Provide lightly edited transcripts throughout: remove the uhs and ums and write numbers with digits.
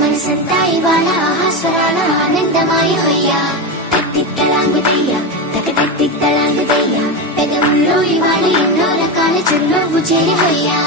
మనసంతా ఇవాళ ఆహాస్వరాల ఆనందమాయమయ్యా. తత్తిత్తలాంగుతయ్యా తకతత్తిత్తలాంగుతయ్యా పెదవుల్లో ఇవాళ ఎన్నో రకాల చిరునవ్వు చేయవయ్యా.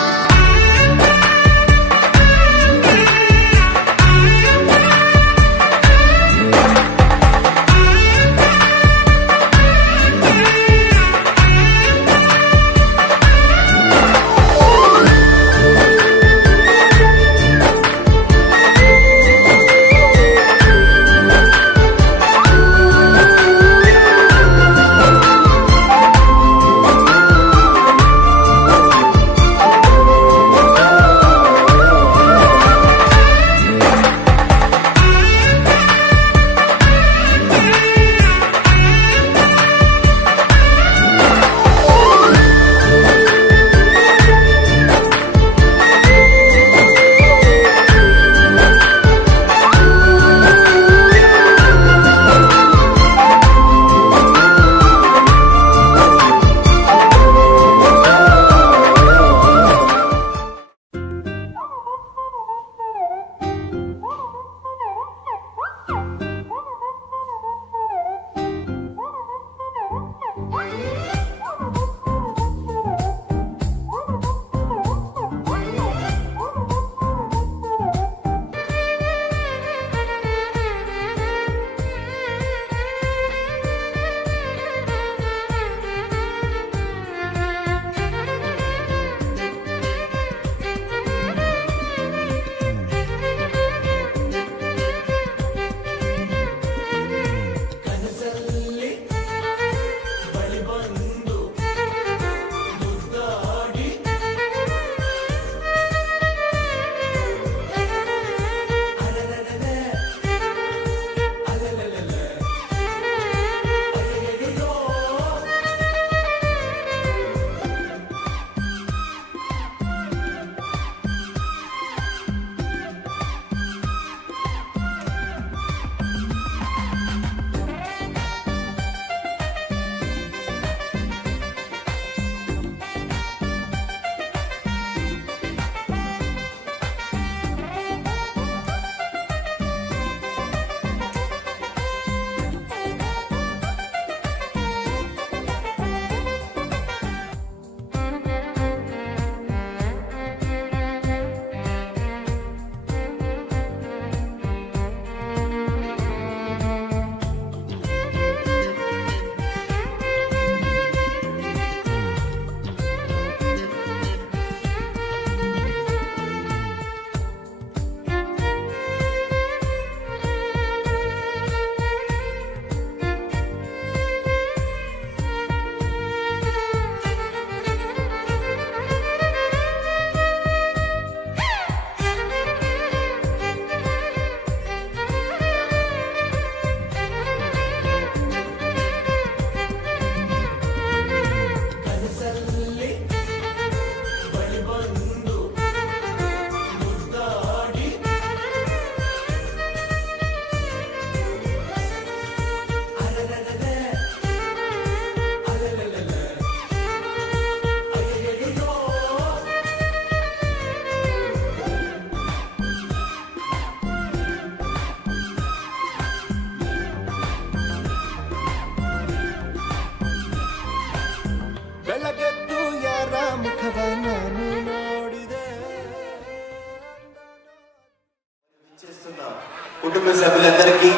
కుటుంబ సభ్యులందరికీ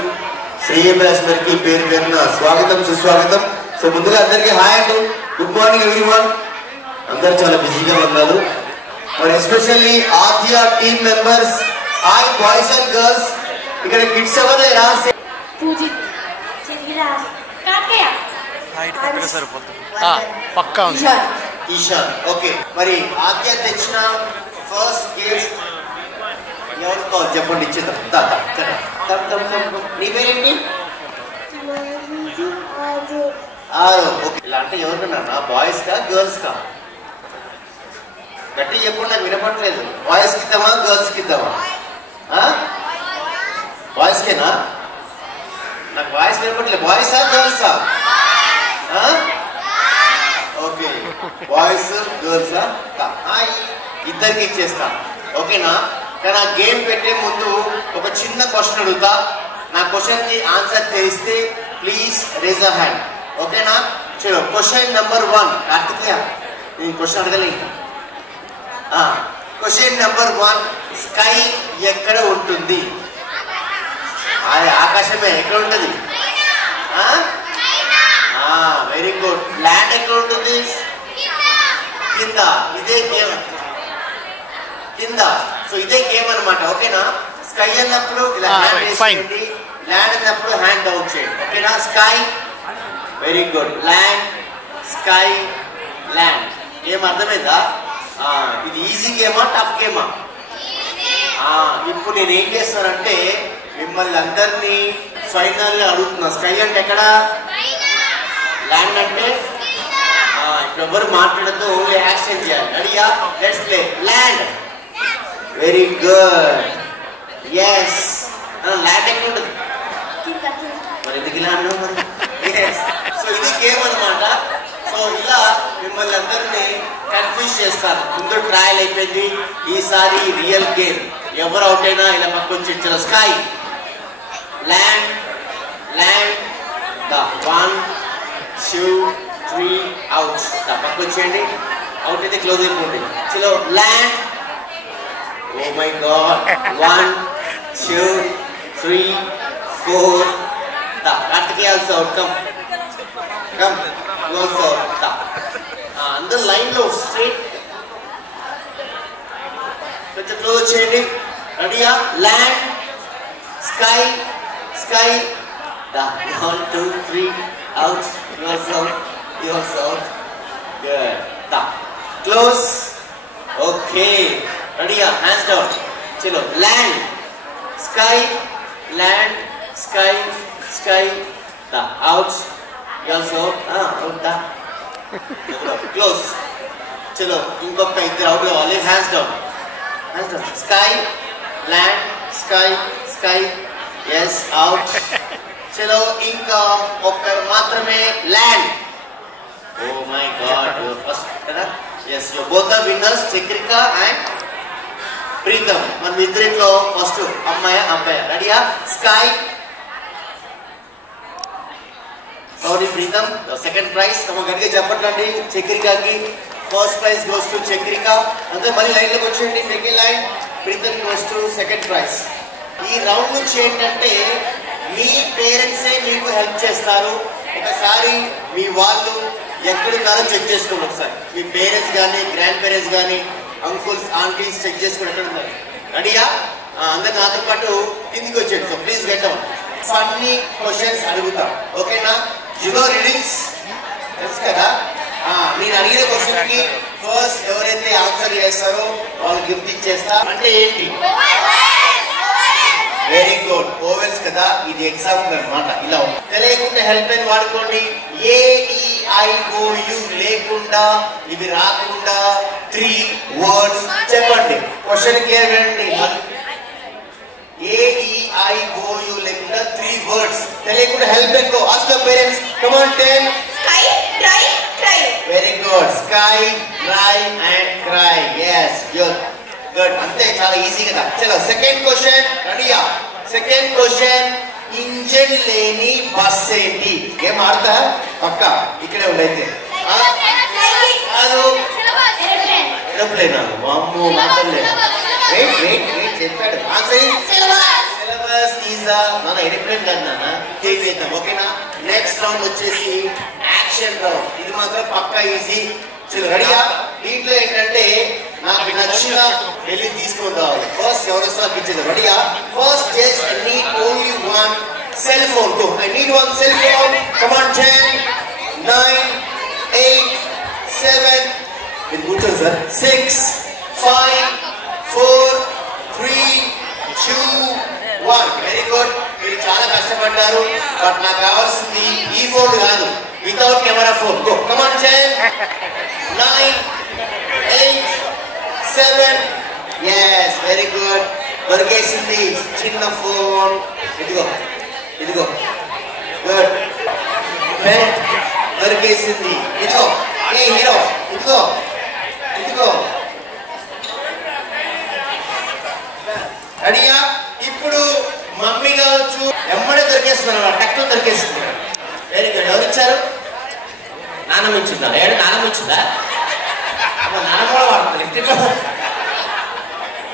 శ్రేయభిలాషులందరికీ పేరు పేరున స్వాగతం సుస్వాగతం. సో ముందుగా అందరికీ హాయ్ అండి, గుడ్ మార్నింగ్ ఎవ్రీవన్. అందరు చాలా బిజీగా ఉన్నారు. మరి especially Aadya team members, hi boys and girls. ఇక్కడ కిడ్స్ ఎవరు లేరా? ఈశాన్. ఓకే, మరి ఆద్య తెచ్చిన ఫస్ట్ గిఫ్ట్ ఎవరికో చెప్పండి, ఇచ్చేద్దాం. నీ పేరేంటి? ఓకే, ఇలా అంటే ఎవరికన్నా బాయ్స్ కా గర్ల్స్ కా? గట్టి చెప్పండి, నాకు వినపడలేదు. బాయ్స్ కి ఇద్దామా గర్ల్స్ కి ఇద్దామా? బాయ్స్ కేనా? నాకు వాయిస్ వినపట్లేదు. బాయ్సా గర్ల్సా? ఓకే, బాయ్స్ గర్ల్సా? ఇద్దరికి ఇచ్చేస్తా, ఓకేనా? కానీ ఆ గేమ్ పెట్టే ముందు ఒక చిన్న క్వశ్చన్ అడుగుతా. నా క్వశ్చన్ కి ఆన్సర్ తెలిస్తే ప్లీజ్ రేజ్ అ హ్యాండ్, ఓకేనా? చలో, క్వశ్చన్ నెంబర్ 1. కార్తికేయ, నేను క్వశ్చన్ అడగలేదు. క్వశ్చన్ నెంబర్ 1, స్కై ఎక్కడ ఉంటుంది? అది ఆకాశమే. ఎక్కడ ఉంటుంది? Very good. ల్యాండ్ ఎక్కడ ఉంటుంది? కింద. ఇదే గేమ్, కింద. సో ఇదే గేమ్ అనమాట, ఓకేనా? స్కై అన్నప్పుడు ఇలా హ్యాండ్ వేసేయండి, ల్యాండ్ అన్నప్పుడు హ్యాండ్ డౌన్ చేయండి, ఓకేనా? Sky, very good. Land, sky, land. Game అర్థమైందా? ఇది ఈజీ గేమా టఫ్ గేమా? ఇప్పుడు నేను ఏం చేస్తానంటే మిమ్మల్ని అందరినీ ఫైనల్ అడుగుతున్నా. స్కై అంటే ఎక్కడ, ల్యాండ్ అంటే ఇప్పుడు ఎవరు మాట్లాడద్దు, ఓన్లీ యాక్షన్ చేయాలి. రెడీయా? Let's play. Land, very good. Yes, land ఎక్కడ ఉంటుంది? మరి ఎందుకు ఇలా అన్నావు మరి? సో ఇది గేమ్ అనమాట. సో ఇలా మిమ్మల్ని అందరినీ కన్ఫ్యూజ్ చేస్తారు. ముందు ట్రయల్ అయిపోయింది, ఈసారి రియల్ గేమ్. ఎవరు అవుట్ అయినా ఇలా పక్కన ఇచ్చారు. Sky, land, land. 1 2 3 అవుట్. పక్కకు వచ్చేయండి. అవుట్ అయితే క్లోజ్ అయిపోండి. చలో, land. Oh my god. 1 2 3 4. Kartikeya also out. Come you also out. అందరూ లైన్ లో స్ట్రైట్ కొంచెం క్లోజ్ చేయండి. రెడీయా? Land, sky, sky. 1 2 3 out. You also out, you also out. Good. Close. Okay, రెడీయా? Hands down. చలో, land, sky, land, sky, sky. Out. You also out. Close. చలో, ఇంకొక ఇద్దరు అవుట్ కావాలి. Hands down, hands down. Sky, land, sky, sky. Yes, out. చలో, ఇంకా ఒక్కరు మాత్రమే. Land. Oh my god, first కదా? Yes, you both are winners, Chakrika and Preetham. మన ఇద్దరిలో ఫస్ట్ అమ్మాయి, అబ్బాయి. రెడీయా? Sky, sorry Preetham. Second prize. గట్టిగా చెప్పట్లండి. చక్రికకి first prize goes to Chakrika. అంటే మళ్ళీ లైన్ లోకి వచ్చేయండి. Second line. Preetham goes to second prize. ఈ రౌండ్ నుంచి ఏంటంటే మీ పేరెంట్సే మీకు హెల్ప్ చేస్తారు. ఒకసారి మీ వాళ్ళు ఎక్కడున్నారో చెక్ చేసుకోండి. ఒకసారి మీ పేరెంట్స్ కానీ, గ్రాండ్ పేరెంట్స్ కానీ, అంకుల్స్, ఆంటీస్ చెక్ చేసుకుని ఎక్కడ ఉన్నారు. రెడీయా? అందరు నాతో పాటు కిందికి వచ్చేయండి. So please get out. Funny questions అడుగుతాం, ఓకేనా? యునో రీడింగ్స్ తెలుసు కదా? నేను అడిగిన క్వశ్చన్ కి ఫస్ట్ ఎవరైతే ఆన్సర్ చేస్తారో వాళ్ళు గిఫ్ట్ ఇచ్చేస్తా. అంటే ఏంటి? Very good. ఓవెల్స్ కదా? ఇది ఎగ్జాంపుల్ అనమాట. ఇలా తెలియకుండా హెల్ప్ లైన్ వాడుకోండి. AEIOU లేకుండా, ఇవి రాకుండా 3 వర్డ్స్ చెప్పండి. క్వశ్చన్ క్లియర్ అండి. AEIOU లేకుండా 3 వర్డ్స్ తెలియకుండా హెల్ప్ లైన్ కో ask your parents. Come on 10. Sky, dry, cry. Very good. Sky, dry and cry. Yes, good good. అంతే, చాలా ఈజీ కదా? చలో, సెకండ్ క్వశ్చన్. రెడీయా? Second question. ఇంజన్ లేని బస్ ఏంటి? ఏం ఆడతా? పక్క ఇక్కడే ఉండైతే. ఏరోప్లేనా? వామ్మో, మాట్లాడలేదు. వెయిట్ వెయిట్ వెయిట్ చెప్పాడు. సిలబస్ ఈజా. నాన్న ఏరోప్లేన్ కాదు నాన్న. చేద్దాం, ఓకేనా? నెక్స్ట్ రౌండ్ వచ్చేసి యాక్షన్ రౌండ్. ఇది మాత్రం పక్కా ఈజీ. చలో, రెడీయా? దీంట్లో ఏంటంటే నాకు నచ్చిన వెళ్ళి తీసుకొని రావాలి. ఫస్ట్ ఎవరు వస్తారు ఇచ్చేది. రెడీయా? First just I need only 1 cell phone. Go. I need 1 cell phone. Come on. 10 9 8 7. మీరు కూర్చోండి సార్. 6 5 4 3 2 1. Very good. మీరు చాలా కష్టపడ్డారు. బట్ నాకు కావాల్సింది ఈ ఫోన్ కాదు, without camera phone. Go. Come on. 10 9 8 7. Yes, very good. దొరికేసింది చిన్న ఫోన్. ఇదిగో ఇదిగో బెల్ట్ దొరికేసింది. ఇదిగో ఏ హీరో, ఇదిగో ఇదిగో రెడీయా? ఇప్పుడు మమ్మీ కావచ్చు ఎమ్మడే దొరికేస్తున్నారు, టక్కున దొరికేస్తున్నారు. Very good. ఎవరు ఇచ్చారు? నాన్నమ్మ ఇచ్చిందా? ఏడు నాన్నమ్మ ఇచ్చిందా? నాన్నమ్మ కూడా వాడుతుంది.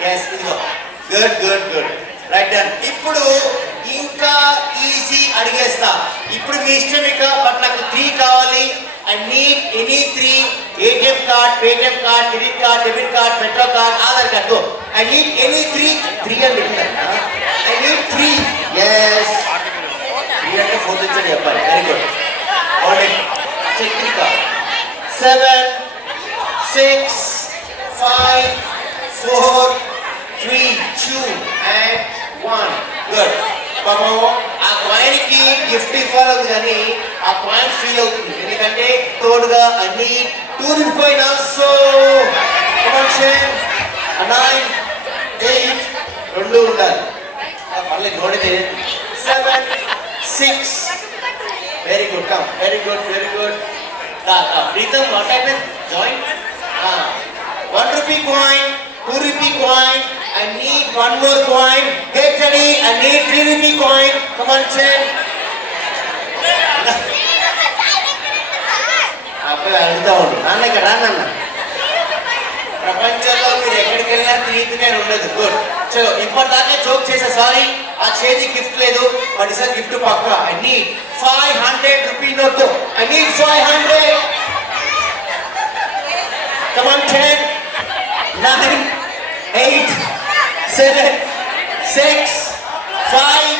ఎస్ ఇదిగో. Good good good. Right done. ఇప్పుడు ఇంకా ఈజీ అడిగేస్తా. ఇప్పుడు మీ ఇష్టం ఇక. బట్ నాకు 3 కావాలి. I need any 3 ATM card, Paytm card, credit card, debit card, Metro card, Aadhaar card. Go. I need any 3 and I need 3. Yes. 3 అంటే 4 ఇచ్చాడు అబ్బాయి. Very good. Got it. Check 3 card. 7 6 5 4 3 2 and 1. Good. పాపం ఆ coin కి gift ఇవ్వాలి కానీ ఆ coin feel అవుతుంది. ఎందుకంటే తోడుగా అన్ని 2 రూపాయలు ఆల్సో 9 8 2 ఉండాలి. పర్లేదు నోడితే 7 6. Very good. Come. Very good very good. Pritam what happen? Join. 1 rupee coin, 2 rupee coin. I need 1 more coin. Get ready. I need 3 rupee coin. Come on, Chen. అప్పుడు అడుగుతా ఉండు. నాన్న ఇక్కడ రాన్న. ప్రపంచంలో మీరు ఎక్కడికి వెళ్ళినా 3 రూపీనే ఉండదు. గుడ్. చలో ఇప్పటిదాకా జోక్ చేసా. సారీ ఆ చేతి గిఫ్ట్ లేదు. బట్ ఈసారి gift Pakka. I need 500 rupee note. I need 500. Come on, 10 9 8 7 6 5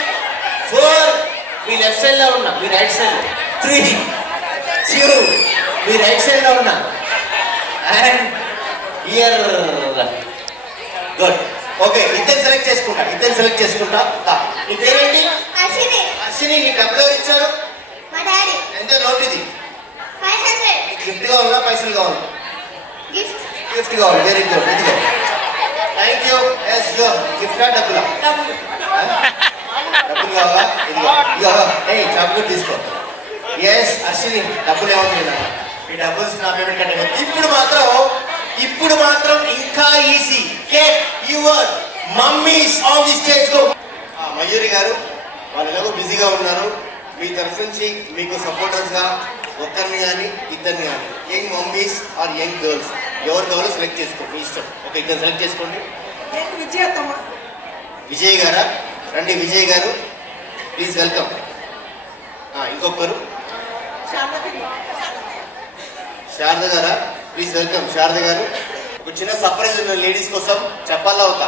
4. Me left side లో ఉన్నా, మీ రైట్ సైడ్. 3 2 మీ రైట్ సైడ్ లో ఉన్నా. And here. గుడ్. ఓకే ఇద్దరు సెలెక్ట్ చేసుకుంటా. నీ పేరేంటి? అశ్విని. అశ్విని. నీ డబ్బులు ఎవరు ఇచ్చారు? మా డాడీ. ఎంత నోట్ ఇది? 500. గిఫ్ట్ కావాలా పైసలు కావాలి? గిఫ్ట్. గిఫ్ట్ కావాలి. Very good. ఇదిగో. Thank you. Yes yo. Gift డబ్బులా? డబ్బులు కావాలా? ఇదిగో ఇదిగో. ఏ చాక్లెట్ తీసుకో. ఎస్ అశ్విని డబ్బులు ఏమవుతుంది? ఈ డబ్బులు నా పేమెంట్ కట్టే. ఇప్పుడు మాత్రం ఇంకా easy. Get your mummies on the stage. Go. Mayuri గారు వాళ్ళు ఎలాగో బిజీగా ఉన్నారు. మీ తరఫు నుంచి మీకు సపోర్టర్స్ గా ఒక్కరిని కానీ ఇద్దరిని కానీ young mummies or young girls ఎవరు కావాలో సెలెక్ట్ చేసుకోండి. మీ ఇష్టం. ఓకే ఇద్దరు సెలెక్ట్ చేసుకోండి. విజయ్ గారా? రండి విజయ్ గారు ప్లీజ్ వెల్కమ్. ఇంకొకరు శారద గారా? ప్లీజ్ వెల్కమ్ శారద గారు. ఒక చిన్న సర్ప్రైజ్ ఉన్న లేడీస్ కోసం చెప్పాలా అవుతా?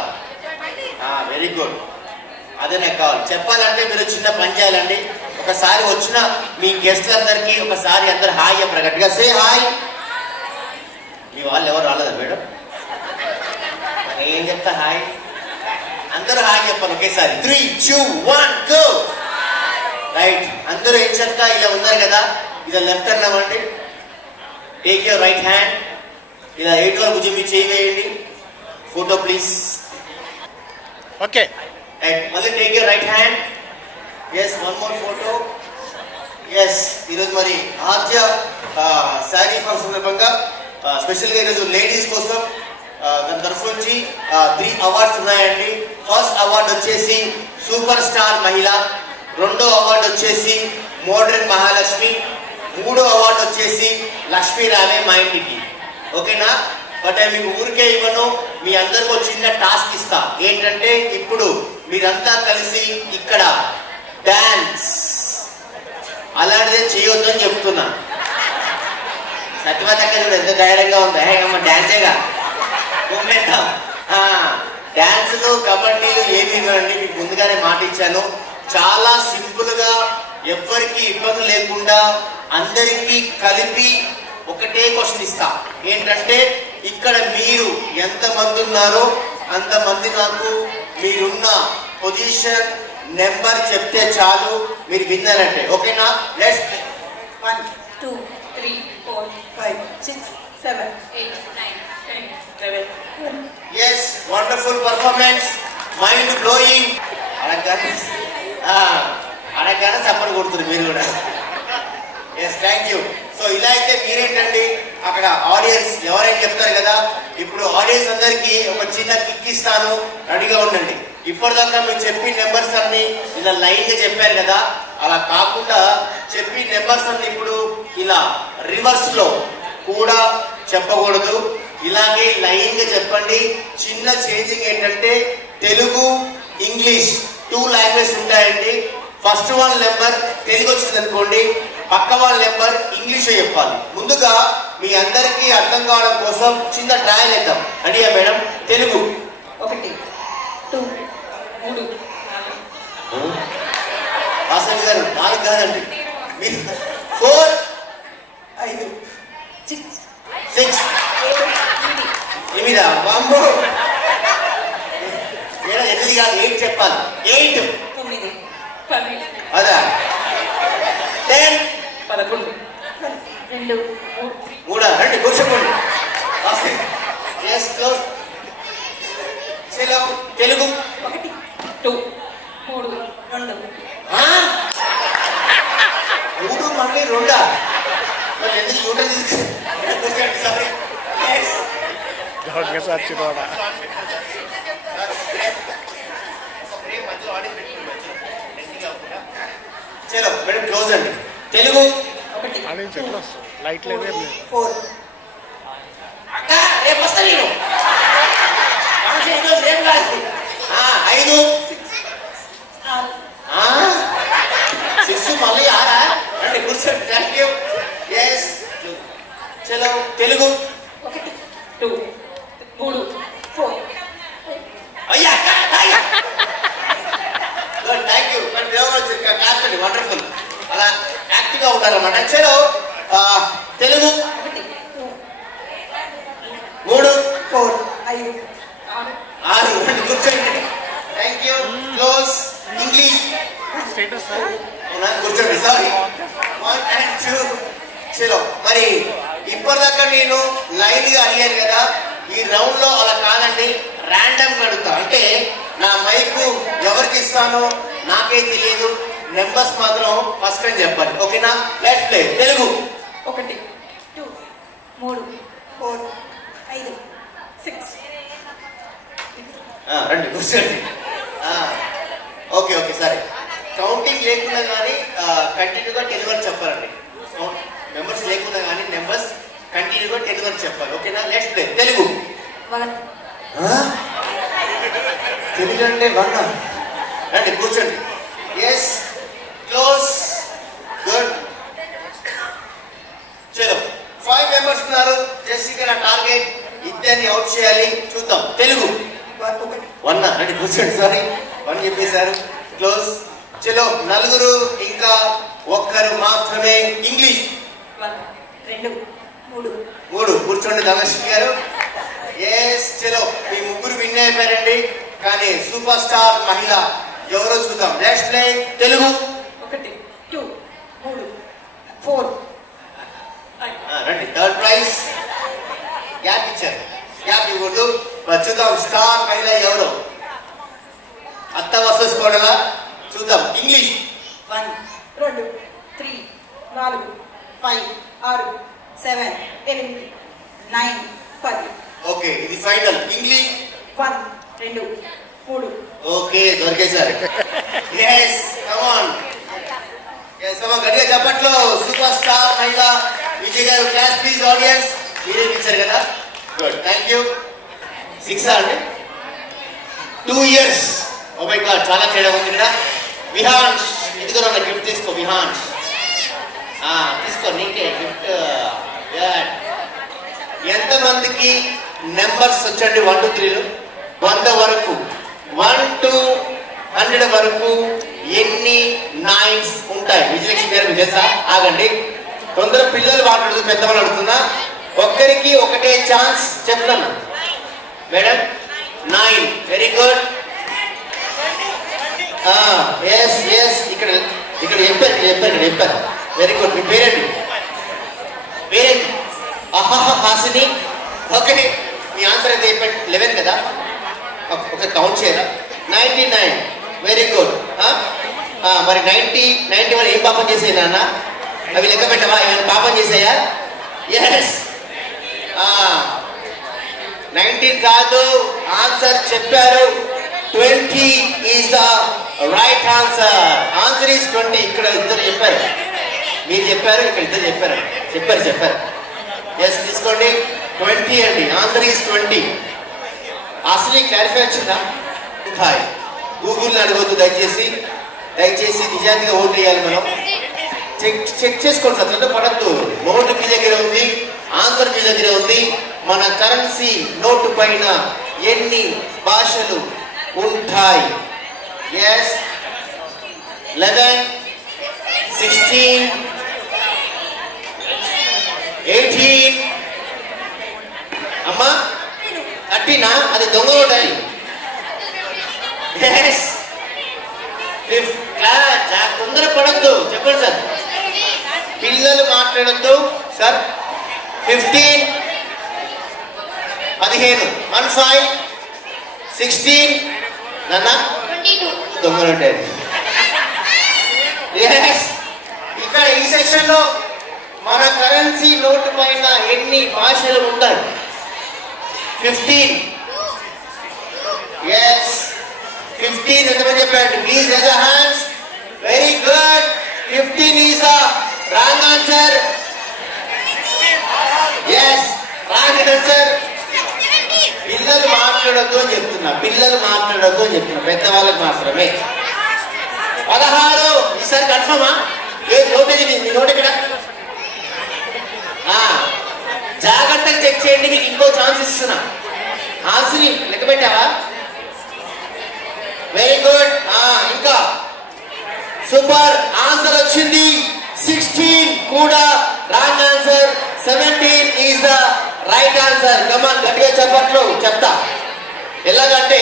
Very good. అదే నాకు కావాలి. చెప్పాలంటే మీరు చిన్న పని చేయాలండి. ఒకసారి వచ్చిన మీ గెస్ట్లందరికీ ఒకసారి అందరు హాయ్ చెప్పరు. గట్టిగా సే హాయ్. మీ వాళ్ళు ఎవరు రాలేదా మేడం? ఏం చెప్తా హాయ్? అందరూ హాయ్ చెప్పాలి ఒకేసారి. 3 2 1 గో. రైట్. అందరూ ఏం చెప్తా ఇలా ఉన్నారు కదా. ఇలా లెఫ్ట్ హ్యాండ్ అవ్వండి. Take your right hand. ఇలా 8 వరకు మీ చేయి వేయండి. Photo please. ఓకే. మళ్ళీ take your right hand. Yes one more photo. Yes ఈరోజు మరి ఆద్య శారీ ఫంక్షన్ సందర్భంగా స్పెషల్గా ఈరోజు లేడీస్ కోసం దాని తరఫు నుంచి 3 అవార్డ్స్ ఉన్నాయండి. ఫస్ట్ అవార్డు వచ్చేసి సూపర్ స్టార్ మహిళ, రెండో అవార్డు వచ్చేసి మోడర్న్ మహాలక్ష్మి, మూడో అవార్డు వచ్చేసి లక్ష్మీ రావే మా ఇంటికి. ఓకేనా? బట్ మీకు ఊరికే ఇవ్వను. మీ అందరికీ చిన్న టాస్క్ ఇస్తా. ఏంటంటే ఇప్పుడు మీరంతా కలిసి ఇక్కడ డాన్స్ అలాంటిదే చేయొద్దు అని చెప్తున్నా. సత్యవతక్క చూడు ఎంత ధైర్యంగా ఉందా. డాన్సేగా గుమ్మేద్దాం. డాన్సులు కబడ్డీలు ఏమి ఇవ్వండి. మీకు ముందుగానే మాట ఇచ్చాను. చాలా సింపుల్ గా ఎవ్వరికి ఇబ్బంది లేకుండా అందరికీ కలిపి ఒకటే క్వశ్చన్ ఇస్తా. ఏంటంటే ఇక్కడ మీరు ఎంతమంది ఉన్నారో అంతమంది నాకు మీరున్న పొజిషన్ నెంబర్ చెప్తే చాలు, మీరు విన్నారంటే. ఓకేనా? Let's 1 2 3 4 5 6 7 8 9 10 11. Yes wonderful performance, mind blowing. అనగానే సపోర్ట్ కొడుతుంది మీరు కూడా. Yes thank you. సో ఇలా అయితే మీరేంటండి అక్కడ ఆడియన్స్ ఎవరైనా చెప్తారు కదా, ఇప్పుడు ఆడియన్స్ అందరికి ఒక చిన్న కిక్ ఇస్తాను, రెడీగా ఉండండి. ఇప్పటిదాకా మీరు చెప్పిన నెంబర్స్ అన్ని ఇలా లైన్ గా చెప్పారు కదా, అలా కాకుండా చెప్పిన నెంబర్స్ అన్ని ఇప్పుడు ఇలా రివర్స్ లో కూడా చెప్పకూడదు, ఇలాగే లైన్ గా చెప్పండి. చిన్న చేంజింగ్ ఏంటంటే తెలుగు ఇంగ్లీష్ 2 లాంగ్వేజ్ ఉంటాయండి. ఫస్ట్ వాళ్ళ నెంబర్ తెలుగు వచ్చింది అనుకోండి, పక్క వాళ్ళ నెంబర్ ఇంగ్లీష్ చెప్పాలి. ముందుగా మీ అందరికీ అర్థం కావడం కోసం చిన్న ట్రయల్ ఇద్దాం. అడిగా మేడం తెలుగు 1 2 3 వాసవి గారు 4 కాదండి, మీరు 4 5 6 6 8 బాంబు మేడం 8 కాదు 8 చెప్పాలి. 8 9 10 అదా 10 11 2 3 రండి కూర్చోండి. చలో తెలుగు 1 2 3 2 3 మళ్ళీ 2 ఎందుకు యూటర్ తీసుకుంటే సారీ. దోడగా సాచి దోడ. చలో మేడం క్లోజ్ అండి. తెలుగు 1 చెట్లు లైట్ లేదు 4 అక్క రేపు వస్తా నేను 5 6 మళ్ళీ 6 రండి కూర్చోండి. Thank you. ఎస్ చలో తెలుగు 1 2 3 4 అయ్యా గుడ్ థ్యాంక్ యూ. క్లాస్ అండి వండర్ఫుల్. అలా యాక్టివ్గా ఉండాలన్నమాట. చలో తెలుగు 1 3 4 5 6 రండి కూర్చోండి. Thank you. Close. English statues కూర్చోండి. Sorry 1 and 2. చలో మరి ఇప్పటిదాకా నేను లైన్ గా అడిగాను కదా, ఈ రౌండ్ లో అలా కాదండి, ర్యాండమ్ గా అడుగుతా. అంటే నా మైకు ఎవరికి ఇస్తానో నాకే తెలియదు, నెంబర్స్ మాత్రం ఫస్ట్ టైం చెప్పాలి. ఓకేనా? Let's play. తెలుగు 1 2 3 4 5 6 రండి కూర్చోండి. ఓకే ఓకే సరే. కౌంటింగ్ లేకుండా కానీ కంటిన్యూగా 10 వరకు చెప్పాలండి. మెంబర్స్ లేకుండా కానీ నెంబర్స్ కంటిన్యూగా 10 వరకు చెప్పాలి. ఓకేనా? Let's play. తెలుగు 1 తెలుగు అంటే 1. రండి కూర్చోండి. Yes close. గుడ్. చలో 5 మెంబర్స్ ఉన్నారు. జస్ట్ ఇక్కడ టార్గెట్ ఇద్దరిని అవుట్ చేయాలి. చూద్దాం. తెలుగు 1 రండి కూర్చోండి. సారీ 1 చెప్పేశారు. క్లోజ్. చలో 4 ఇంకా 1 మాత్రమే. ఇంగ్లీష్ 1 2 3 3 కూర్చోండి. ధనలక్ష్మి గారు. ఎస్ చలో మీ 3 విన్ అయిపోయారండి. కానీ సూపర్ స్టార్ మహిళ ఎవరో చూద్దాం. Next play. తెలుగు 1 2 3 4 రండి. Third prize. గ్యాప్ ఇచ్చారు, గ్యాప్ ఇవ్వకూడదు. చూద్దాం స్టార్ మహిళ ఎవరో. అత్త వర్సెస్ కోడలా చూద్దాం. ఇంగ్లీష్ 1 2 3 4 5 6 7 8 9 10 ఓకే ఇది ఫైనల్. ఇంగ్లీష్ 1 2 3 ఓకే దొరికేశారు. Yes come on. Yes come on గట్టిగా చప్పట్లో. సూపర్ స్టార్ మహిళ Vijay garu. Claps please audience. మీరే ఇచ్చారు కదా. Good thank you. 6 అండి 2 years. ఓ మై గాడ్ చాలా తేడా ఉంది ఇక్కడ. విహాన్స్ ఇదిగో నా గిఫ్ట్ తీసుకో. విహాన్స్ తీసుకో నీకే గిఫ్ట్. ఎంతమందికి నెంబర్స్ వచ్చండి 1 2 3 100 వరకు 1 to 100 వరకు ఎన్ని 9s ఉంటాయి? విజయలక్ష్మి గారు తెలుసా? ఆగండి తొందర. పిల్లలు మాట్లాడుతూ పెద్దవాళ్ళు అడుగుతున్నా. ఒక్కరికి ఒకటే ఛాన్స్ చెప్తాను madam. 9 very good. Yes yes ఇక్కడ ఇక్కడ చెప్పారు. Very good. మీ పేరేంటి? పేరేంటి? హాసిని. ఓకే మీ ఆన్సర్ అయితే చెప్పండి. 11 కదా. ఒక కౌంట్ చేయరా? 99 వెరీ గుడ్. మరి 91 ఏం పాపం చేసే నాన్న? అవి లెక్క పెట్టవా? ఏమైనా పాపం చేసాయా? ఎస్ 19 కాదు, ఆన్సర్ చెప్పారు. 20 is the right answer. Answer is 20. ఇక్కడ ఇద్దరు చెప్పారు, మీరు చెప్పారు, ఇక్కడ ఇద్దరు చెప్పారు. ఎస్ తీసుకోండి. 20 అండి, ఆన్సర్ ఈజ్ 20. అసలు క్లారిఫై వచ్చిందా? హాయ్, గూగుల్ని అడగవద్దు దయచేసి నిజాంతిగా ఓటు వేయాలి. మనం చెక్ చేసుకోండి సార్, అంటే పడద్దు. నోటు మీ దగ్గర ఉంది, ఆన్సర్ మీ దగ్గర ఉంది. మన కరెన్సీ నోటు పైన ఎన్ని భాషలు ఉంటాయి? ఎస్ 11, 16, 18. అమ్మా 13 అది దొంగ ఉంటాయి. ఎస్ 5 తొందర పడద్దు. చెప్పండి సార్, పిల్లలు మాట్లాడద్దు సార్. 15, 15, 15, 16 నాన్న దొంగలు ఉంటాయి. ఎస్ ఇక్కడ ఈ సెక్షన్ లో మన కరెన్సీ నోటు పైన ఎన్ని భాషలు ఉంటాయి? 15. ఎస్ 15 ఎంతమంది చెప్పండి? Please raise your hands. Very good. 15 is the wrong answer. Yes wrong answer. పిల్లలు మాట్లాడొద్దు అని చెప్తున్నా, పెద్దవాళ్ళకి మాత్రమే. 16 ఈసారి కన్ఫర్మా? నోటేది మీ నోట్ ఇక్కడ. జాగ్రత్తగా చెక్ చేయండి, మీకు ఇంకో ఛాన్స్ ఇస్తున్నా. ఆన్సర్ లెక్క పెట్టావా? Very good. ఇంకా సూపర్, ఆన్సర్ వచ్చింది. 16 కూడా wrong answer. 17 is the right answer. Come on గట్టిగా చెప్పట్లు చెప్తా. ఎలాగంటే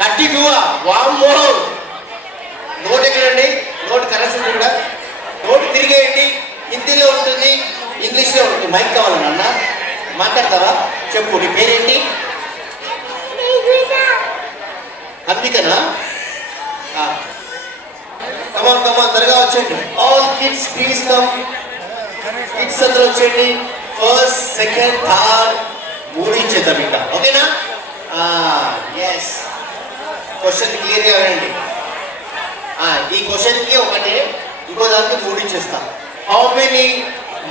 32 వామ్మో. నోట్ ఎక్కడండి? నోట్ కరెన్సీ కూడా. నోట్ తిరిగేయండి. హిందీలో ఉంటుంది, ఇంగ్లీష్లో ఉంటుంది. మైక్ కావాలి నాన్న, మాట్లాడతావా? చెప్పు, నీ పేరేంటి? అన్వికనా? కమాన్ త్వరగా వచ్చేయండి. All kids please come. Kids అందరూ వచ్చేయండి. ఫస్ట్, సెకండ్, థర్డ్ 3 ఇచ్చేద్దాం ఇంకా, ఓకేనా? ఎస్ క్వశ్చన్ క్లియర్గా వినండి. ఈ క్వశ్చన్కి ఒకటే, ఇంకో దానికి 3 ఇచ్చేస్తాం. How many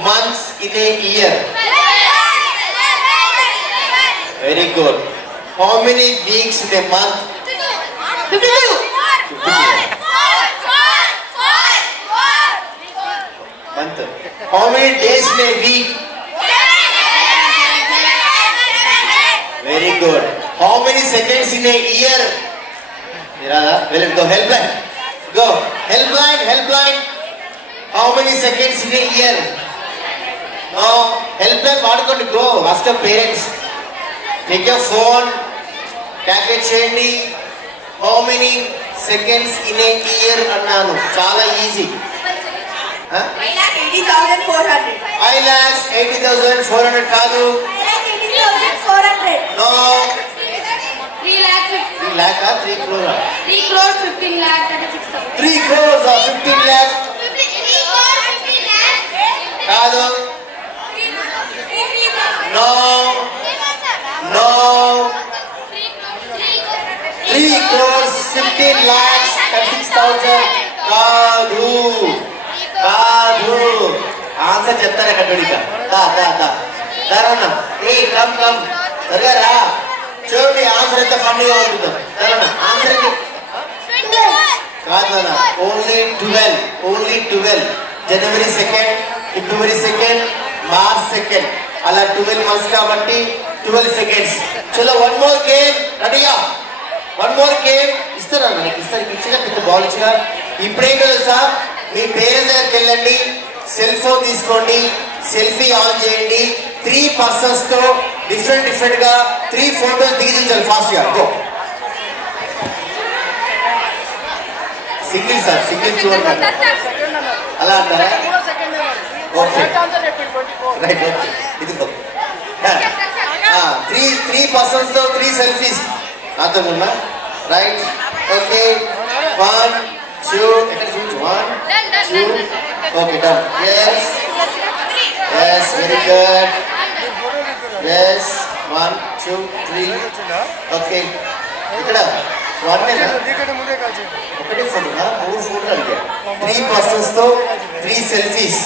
months in a year? Very good. How many weeks in a month? 52. Month. How many days in a week? Very good. How many seconds in a year? Well, go helpline. Go helpline. How many seconds in a year? No, helpline vadukondi. Go ask your parents. Take your phone, calculate cheyandi. How many seconds in a year annanu? Chala easy. 5,80,400. 5,80,400 కాదు. 5,80,400. No. 3 lakhs. 3 lakh 3 crore. 3 crores 15 lakhs 36,000. 3 crores or 15 lakhs? 3 crores 15 lakhs. కాదు. No. 3 crores 15 lakhs 36,000 కాదు. Answer చెప్తారా కట్టుడిక? తరుణ come త్వరగా రా. చూడండి answer ఎంత ఫన్నీగా ఉంటుందో. తరుణ ఆన్సర్ కాదు నాన్న. ఓన్లీ 12. జనవరి 2nd, ఫిబ్రవరి 2nd, మార్చ్ 2nd, అలా 12 మంత్స్ కాబట్టి 12 seconds. చలో వన్ మోర్ గేమ్. రెడీయా? వన్ మోర్ గేమ్ ఇస్తారా? ఇచ్చిగా పెద్ద బాల్ ఇచ్చిగా. ఇప్పుడేం తెలుసా, మీ పేరెంట్స్ దగ్గరికి వెళ్ళండి, సెల్ ఫోన్ తీసుకోండి, సెల్ఫీ ఆన్ చేయండి. 3 persons తో డిఫరెంట్ గా 3 photos దిగించాలి ఫాస్ట్ గా. గో. సింగిల్ సార్, సింగిల్ చూడండి. అలా అంటారా? Okay right. ఓకే ఇదిగో 3 persons తో 3 selfies. అర్థం ఉన్నా? రైట్. ఓకే 1 2 ఎక్కడ చూడు. 1, 2. Okay, done. Yes. Yes, very good. Yes. 1, 2, 3. Okay. ఇక్కడ 1 ఒకటే ఫోటోనా 3 ఫోటోలు అడిగా 3 పర్సన్స్ తో 3 selfies.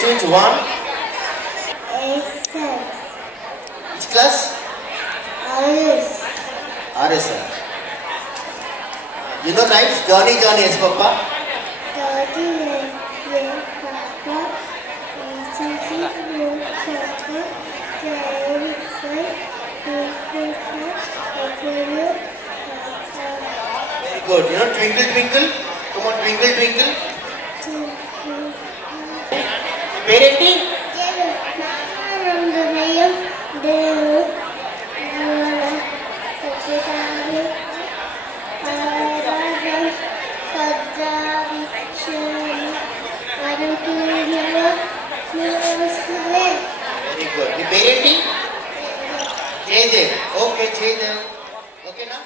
Choose 1. Which class? RS. You know rhymes? Johnny, Johnny, yes, Papa. Johnny, yes, Papa. Very good. You know twinkle, twinkle? Come on, twinkle, twinkle. Parenti? Very good. The parenti? JJ. Okay, JJ. Okay now?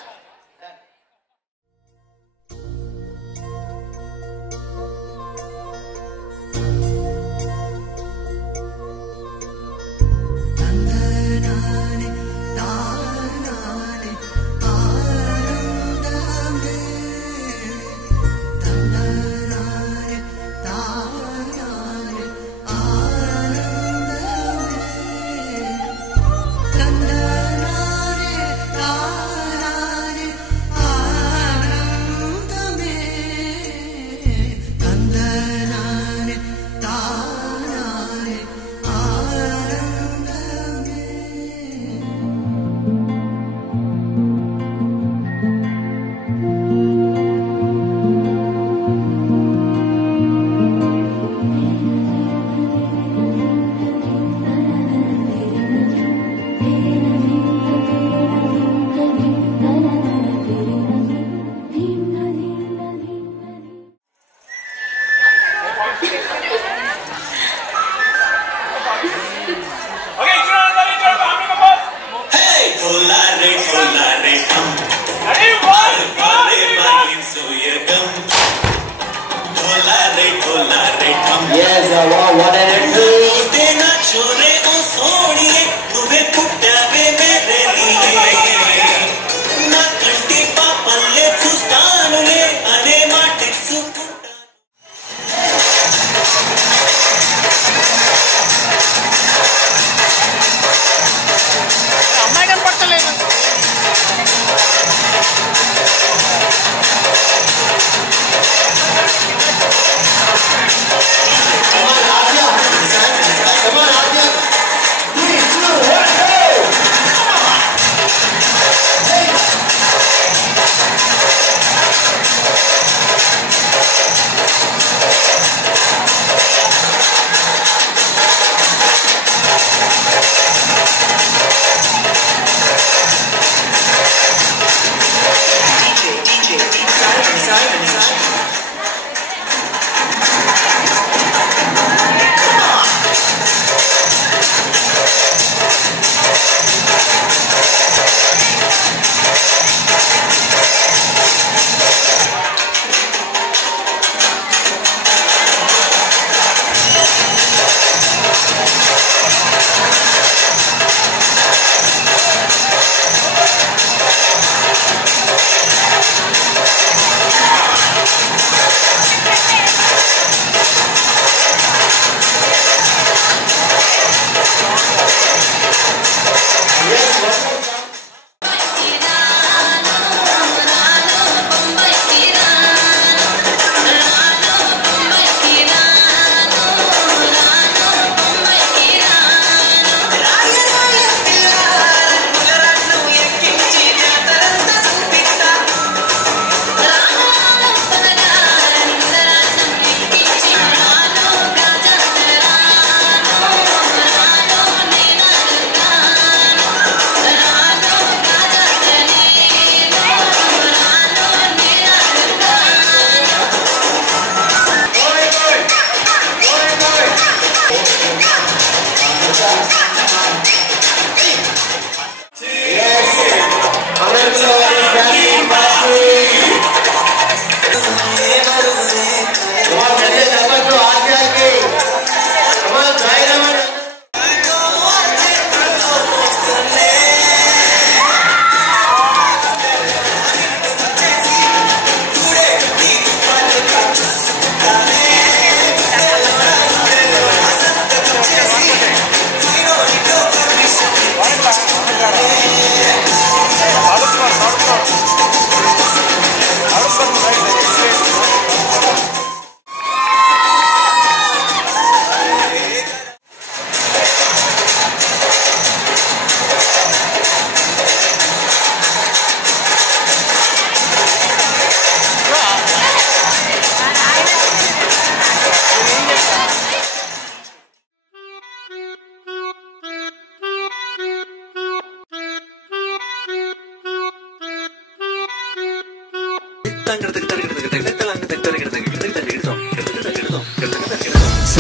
Yes, wow, what an entry!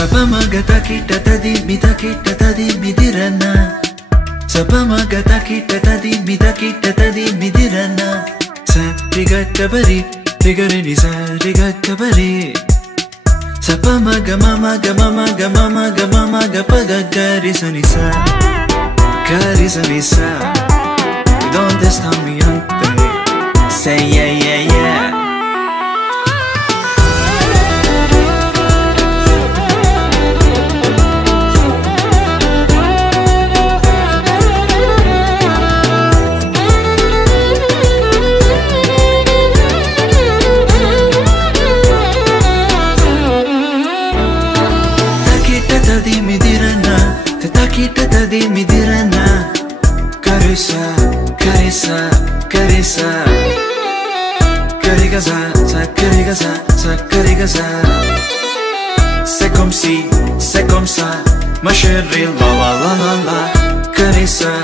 Sapamaga kita tadi midirana. Sapamaga kita tadi midirana. Sa rigatta bari rigarini sa rigatta bari. Sapamaga mamaga paga garisanisa garisanisa. Donde está mi ante? Say yeah yeah yeah. Kita tadi midirana. Carissa, carissa, carissa. Carigasa, sa carigasa, sa carigasa. C'est comme ça, ma chérie, la la la la la. Carissa,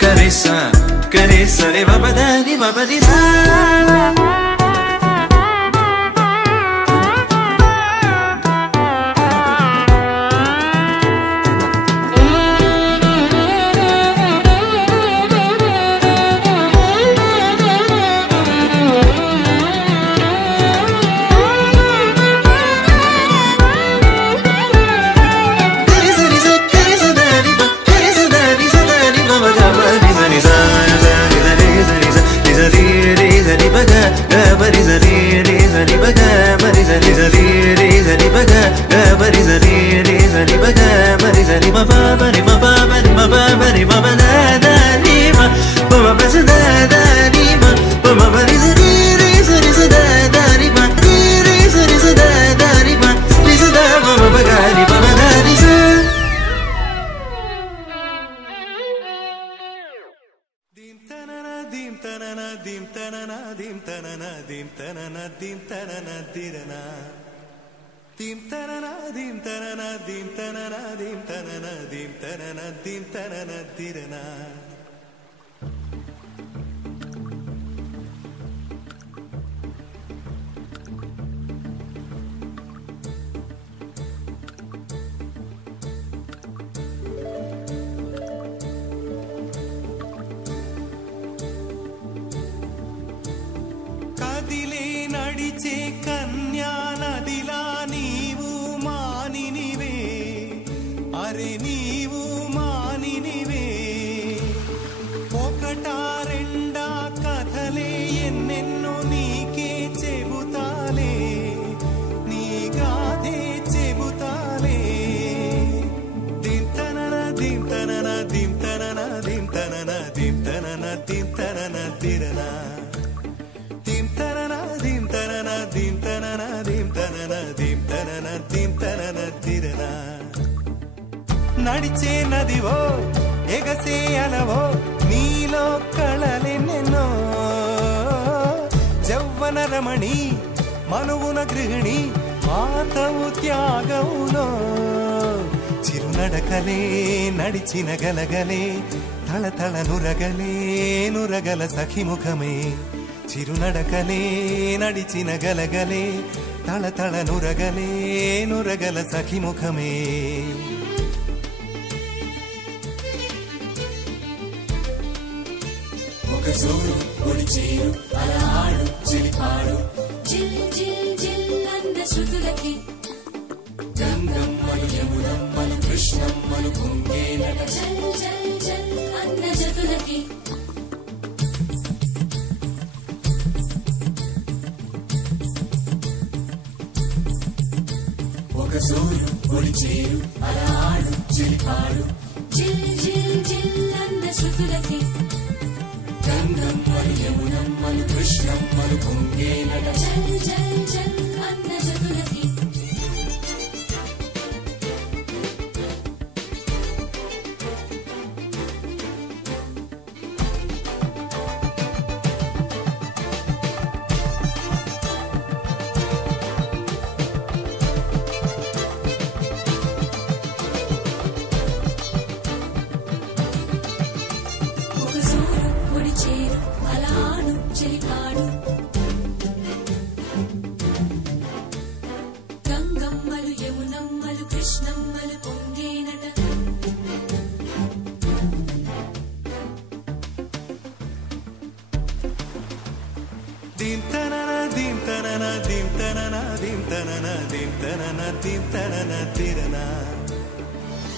carissa, carissa. Riva badani, babadisa. నడిచే నదివో ఎగసే అలవో నీలో కళలెన్నెన్నో జవ్వన రమణి మనువున గృహిణి మాతవు త్యాగవులో చిరునడకలే నడిచిన గలగలే తళతళ నురగల సఖిముఖమే చిరునడకలే నడిచిన గలగలే తళతళ నురగల సఖిముఖమే జోరు ఒడి చేరు అలా ఆడు చిలిపాడు జిల్ జిల్ జిల్ అంద శృతులకి గంగమ్మలు యమునమ్మలు కృష్ణమ్మలు కుంగేలట జల్ జల్ జల్ అన్న జతులకి ఒక జోరు ఒడి చేరు అలా ఆడు చిలిపాడు జిల్ జిల్ జిల్ అంద శృతులకి గంగమ్మలు యమునమ్మలు కృష్ణమ్మలు కుంగేలట జల్ జల్ జల్ అన్న జతులకి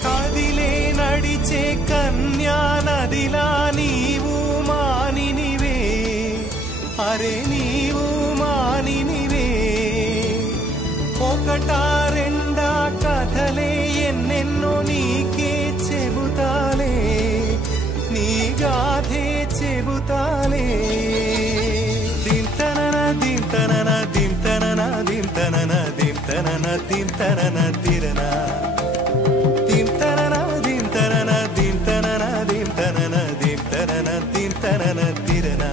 కదిలే నడిచే కన్యా నదిలా నీవు మానినివే, అరే నీవు మానినివే. ఒకటా రెండా కథలే ఎన్నెన్నో నీకే చెబుతాలే, నీ గాథే చెబుతాలే. దింతనన దింతనన దింతనన దింతనన దింతనన దింతనన తిరనా దింతనన దింతనన దింతనన దింతనన దింతనన దింతనన తిరనా.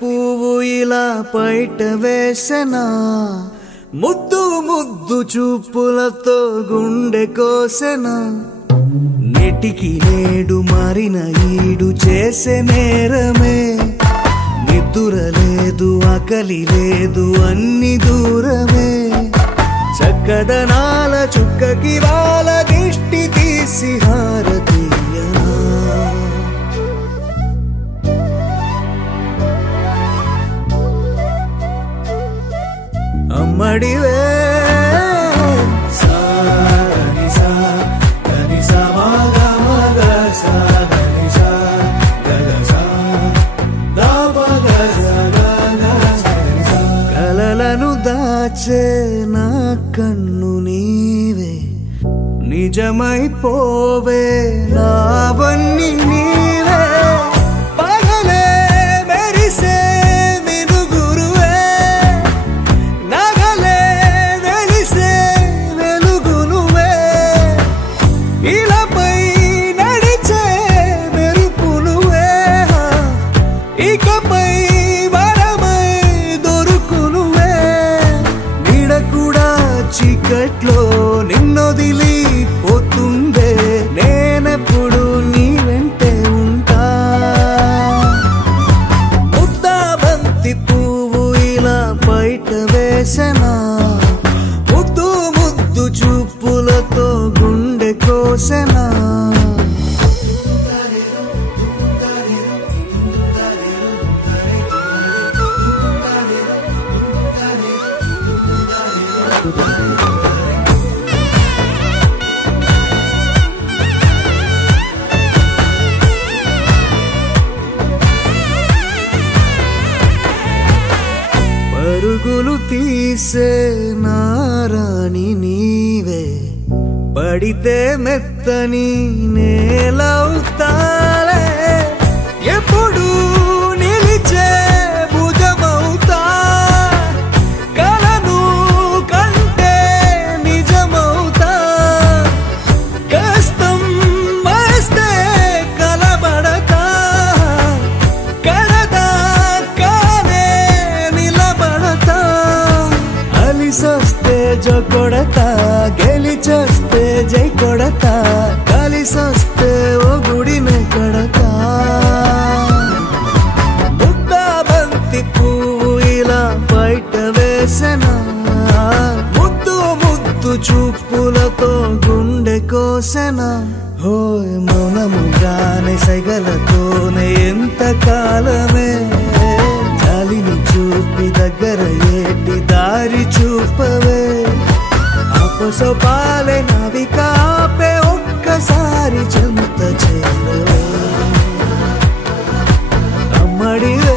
పువ్వు ఇలా పైట వేసెనా, ముద్దు ముద్దు చూపులతో గుండె కోసెనా. నెటికి నేడు మారిన ఈడు చేసే నేరమే, నిద్ర లేదు ఆకలి లేదు అన్ని దూరమే. చక్కదనాల చుక్కకి వాళ్ళ దిష్టి తీసి హారతీయనా. అమ్మడివే కలలను దాచే నా కన్ను నీవే, నిజమైపోవే నావన్నీ నీవే. పగలే మెరిసే మినుగురువే, నగలే వెలిసే వెలుగునువే. ఇలాపై నడిచే మెరుపునువే, ఇకపై వరమై దొరుకునువే. నీడ కూడా చీకట్లో నిన్నొదిలి పోతుందే, నేనెప్పుడు నీ వెంటే ఉంటా. ముద్దా బంతి పువ్వు ఇలా బయట వేసెనా, ముద్దు ముద్దు చూపులతో గుండె కోసెనా. పరుగులు తీసే నారాణి నీవే, పడితే మెత్తని నేలవుతాలే. ఎప్పుడు నిలిచే భుజమవుతా, కలను కంటే నిజమవుతా. కష్టం వస్తే కలబడతా, కడదాకానే నిలబడతా. అలిసొస్తే జో కొడతా, గెలిచొస్తే జై కొడతా. కలిసొస్తే ఓ గుడినే కడతా. ముద్దా బంతి పువ్వు ఇలా బయట వేసెనా, ముద్దు ముద్దు చూపులతో గుండె కోసెనా. హోయ్ మౌనముగానే సైగలతోనే ఎంత కాలమే, జాలిని చూపి దగ్గర ఏటి దారి చూపవే. అపసోపాలే నావికాపే ఒక్కసారి చెంత చేరవే. అమ్మడివే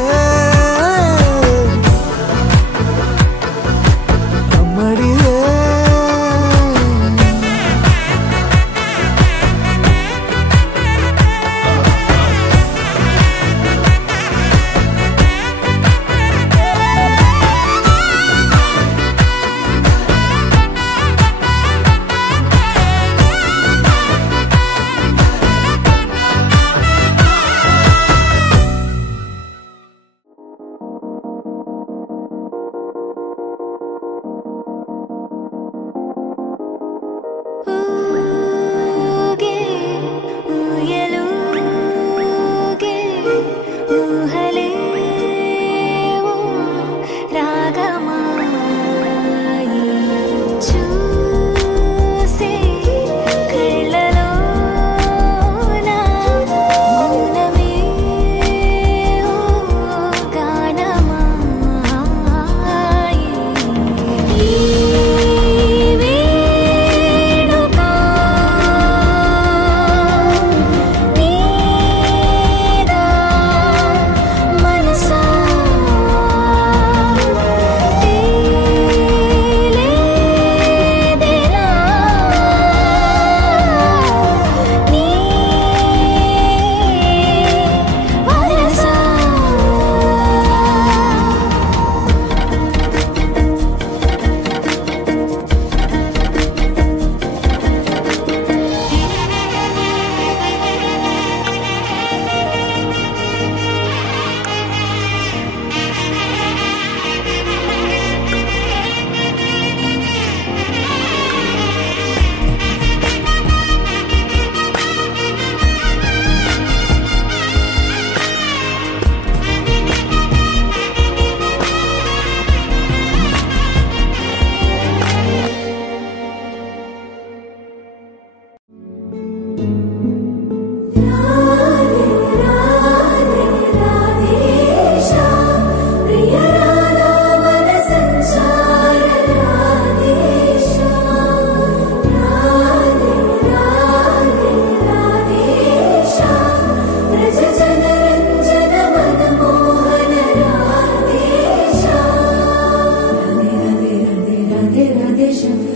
జగ